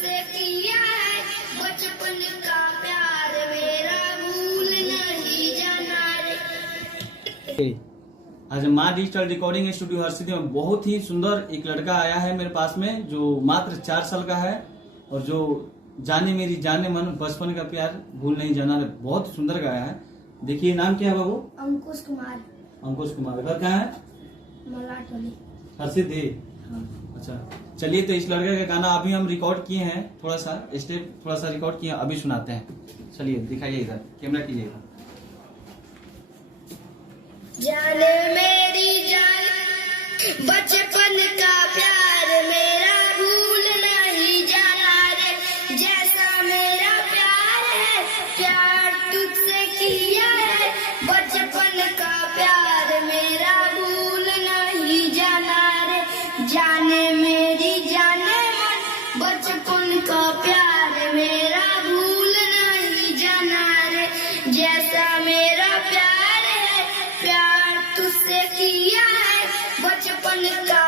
तुझसे किया है बचपन का प्यार मेरा भूल नहीं जाना रे। आज माँ डिजिटल रिकॉर्डिंग स्टूडियो हरसिद्धि में बहुत ही सुंदर एक लड़का आया है मेरे पास में, जो मात्र 4 साल का है और जो जाने मेरी जाने मन बचपन का प्यार भूल नहीं जाना रे, बहुत सुंदर गाया है। देखिए नाम क्या है बाबू? अंकुश कुमार। अंकुश कुमार। घर कहाँ है? मलाटोली। हरसिद्धि। हाँ। अच्छा चलिए, तो इस लड़के का गाना अभी हम रिकॉर्ड किए हैं, थोड़ा सा स्टेप थोड़ा सा रिकॉर्ड किए हैं, अभी सुनाते हैं। चलिए दिखाइए, इधर कैमरा कीजिएगा। जाने मेरी जान बचपन का प्यार मेरा भूल नहीं जाना रे। जैसा मेरा प्यार है प्यार तुझसे किया है बचपन का प्यार मेरा भूल नहीं जाना रे। जाने मेरी जाने मन बचपन का प्यार मेरा भूल नहीं जाना रे। जैसा मेरा प्यार है प्यार तुझसे किया है बचपन का